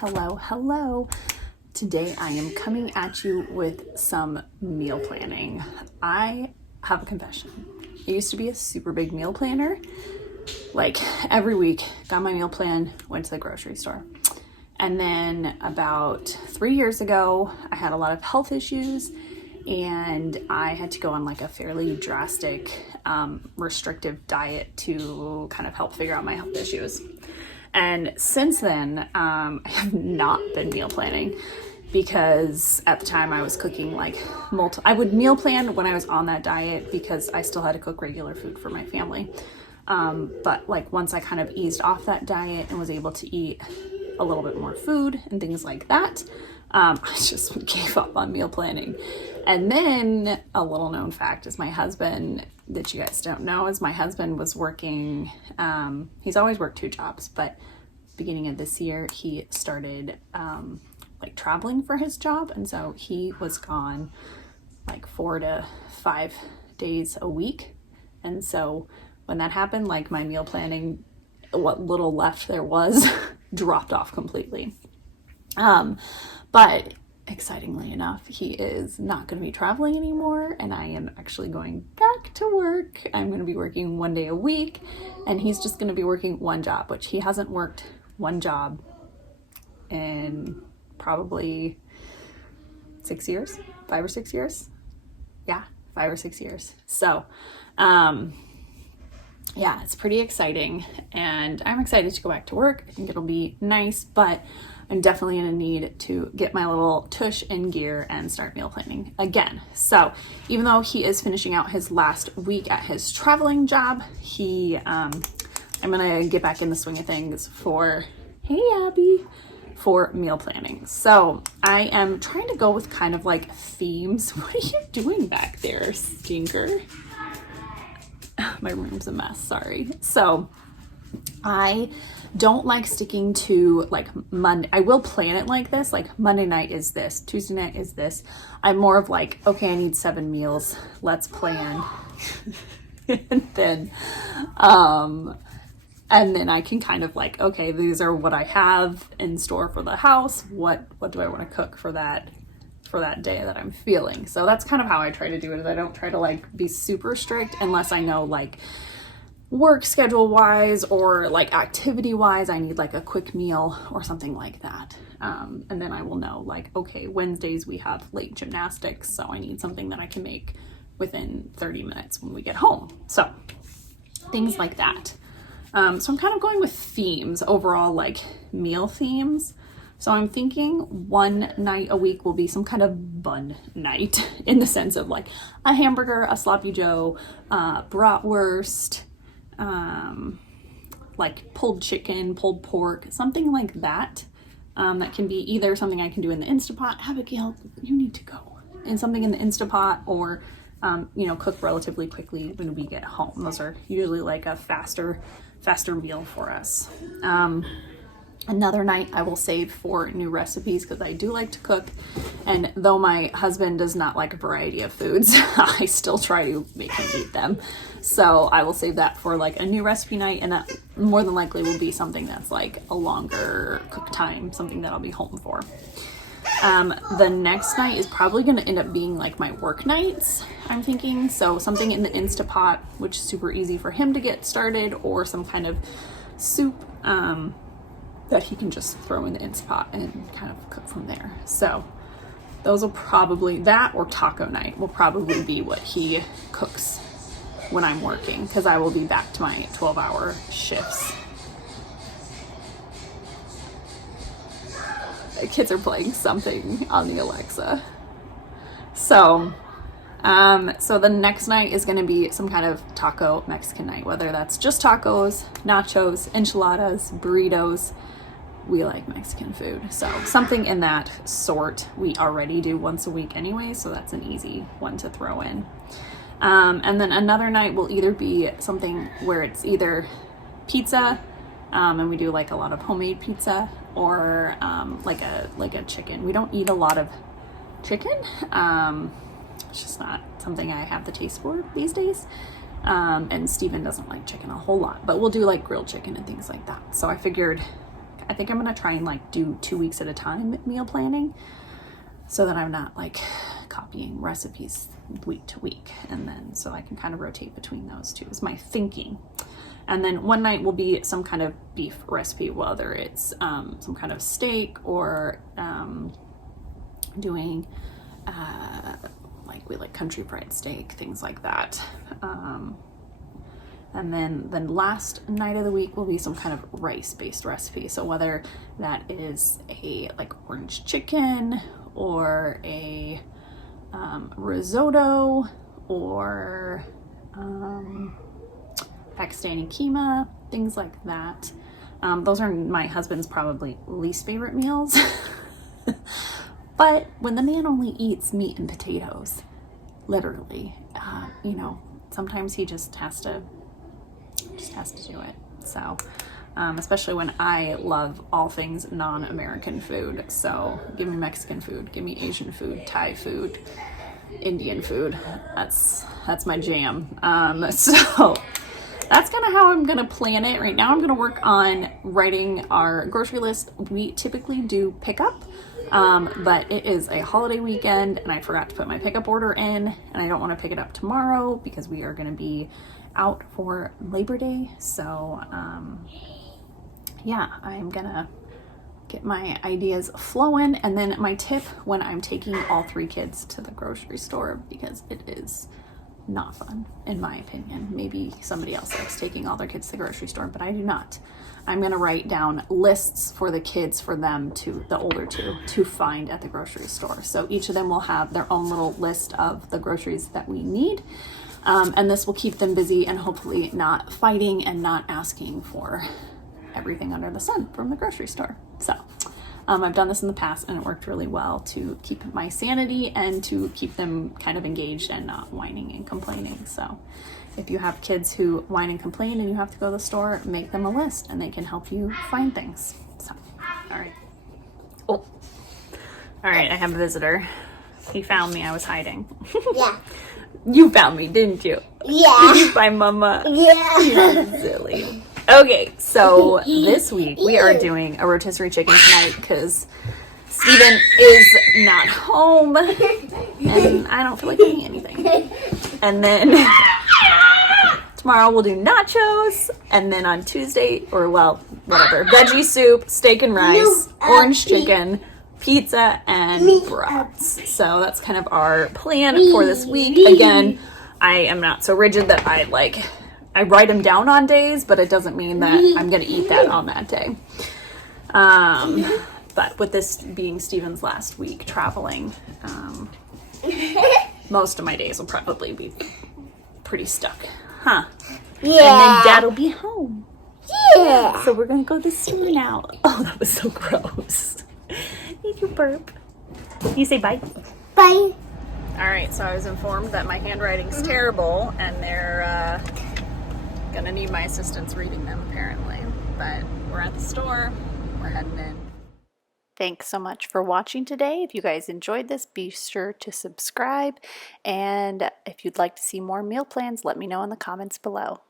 Hello. Today I am coming at you with some meal planning. I have a confession. I used to be a super big meal planner. Like every week, got my meal plan, went to the grocery store. And then about 3 years ago, I had a lot of health issues and I had to go on like a fairly drastic, restrictive diet to kind of help figure out my health issues. And since then, I have not been meal planning because at the time I was cooking like I would meal plan when I was on that diet because I still had to cook regular food for my family. But like once I kind of eased off that diet and was able to eat a little bit more food and things like that, I just gave up on meal planning. And then a little known fact is my husband, that you guys don't know, is my husband was working, he's always worked 2 jobs, but beginning of this year, he started like traveling for his job. And so he was gone like 4 to 5 days a week. And so when that happened, like my meal planning, what little left there was, dropped off completely. But excitingly enough, he is not going to be traveling anymore, and I am actually going back to work. I'm going to be working 1 day a week, and he's just going to be working 1 job, which he hasn't worked 1 job in probably 6 years, 5 or 6 years. Yeah, 5 or 6 years. So, yeah, it's pretty exciting, and I'm excited to go back to work. I think it'll be nice, but I'm definitely gonna need to get my little tush in gear and start meal planning again. So even though he is finishing out his last week at his traveling job, I'm gonna get back in the swing of things for meal planning. So I am trying to go with kind of like themes. What are you doing back there, stinker? My room's a mess, sorry. So I don't like sticking to like Monday. I will plan it like this, like Monday night is this, Tuesday night is this. I'm more of like, okay, I need 7 meals. Let's plan. and then I can kind of like, okay, these are what I have in store for the house. What do I want to cook for that day that I'm feeling? So that's kind of how I try to do it. Is I don't try to like be super strict unless I know like work schedule wise or like activity wise I need like a quick meal or something like that. And then I will know like, okay, Wednesdays we have late gymnastics, so I need something that I can make within 30 minutes when we get home. So things like that. So I'm kind of going with themes overall, like meal themes. So I'm thinking 1 night a week will be some kind of bun night in the sense of like a hamburger, a sloppy joe, bratwurst, like pulled chicken, pulled pork, something like that. That can be either something I can do in the Instapot. Abigail, you need to go. And something in the Instapot, or cook relatively quickly when we get home. Those are usually like a faster meal for us. Another night I will save for new recipes because I do like to cook, and though my husband does not like a variety of foods, I still try to make him eat them. So I will save that for like a new recipe night, and that more than likely will be something that's like a longer cook time, something that I'll be home for. The next night is probably going to end up being like my work nights, I'm thinking. So something in the Instapot, which is super easy for him to get started, or some kind of soup, that he can just throw in the Instapot and kind of cook from there. So those will probably, that or taco night will probably be what he cooks when I'm working, because I will be back to my 12-hour shifts. The kids are playing something on the Alexa. So the next night is going to be some kind of taco Mexican night, whether that's just tacos, nachos, enchiladas, burritos. We like Mexican food, so something in that sort. We already do once a week anyway, so that's an easy one to throw in. And then another night will either be something where it's either pizza, and we do like a lot of homemade pizza, or like a chicken. We don't eat a lot of chicken. It's just not something I have the taste for these days. And Steven doesn't like chicken a whole lot, but we'll do like grilled chicken and things like that. So I figured I think I'm gonna try and like do 2 weeks at a time meal planning, so that I'm not like copying recipes week to week, and then so I can kind of rotate between those two is my thinking. And then one night will be some kind of beef recipe, whether it's some kind of steak or doing like we like country fried steak, things like that. And then the last night of the week will be some kind of rice-based recipe. So whether that is a like orange chicken or a risotto or Pakistani keema, things like that. Those are my husband's probably least favorite meals. But when the man only eats meat and potatoes, literally, you know, sometimes he just has to do it. So, especially when I love all things non-American food. So give me Mexican food, give me Asian food, Thai food, Indian food. That's my jam. So that's kind of how I'm gonna plan it. Right now I'm gonna work on writing our grocery list. We typically do pickup, but it is a holiday weekend and I forgot to put my pickup order in, and I don't want to pick it up tomorrow because we are gonna be out for Labor Day. So yeah, I'm gonna get my ideas flowing. And then my tip when I'm taking all 3 kids to the grocery store, because it is not fun in my opinion. Maybe somebody else likes taking all their kids to the grocery store, but I do not. I'm gonna write down lists for the kids, for them to, the older 2, to find at the grocery store. So each of them will have their own little list of the groceries that we need. And this will keep them busy and hopefully not fighting and not asking for everything under the sun from the grocery store. So I've done this in the past and it worked really well to keep my sanity and to keep them kind of engaged and not whining and complaining. So if you have kids who whine and complain and you have to go to the store, make them a list and they can help you find things. So, all right. Oh, all right, I have a visitor. He found me, I was hiding. Yeah. You found me, didn't you? Yeah. Did you find Mama? Yeah. You're silly. Okay, so this week we are doing a rotisserie chicken tonight because Steven is not home and I don't feel like eating anything. And then tomorrow we'll do nachos, and then on Tuesday, or well, whatever, veggie soup, steak and rice, orange chicken, pizza, and brats. So that's kind of our plan for this week. Again, I am not so rigid that I write them down on days, but it doesn't mean that I'm going to eat that on that day. But with this being Steven's last week traveling, most of my days will probably be pretty stuck. Huh? Yeah. And then Dad will be home. Yeah. So we're going to go to the store now. Oh, that was so gross. Did you burp? You say bye. Bye. All right, so I was informed that my handwriting's terrible and they're gonna need my assistance reading them apparently. But we're at the store, we're heading in. Thanks so much for watching today. If you guys enjoyed this, be sure to subscribe. And if you'd like to see more meal plans, let me know in the comments below.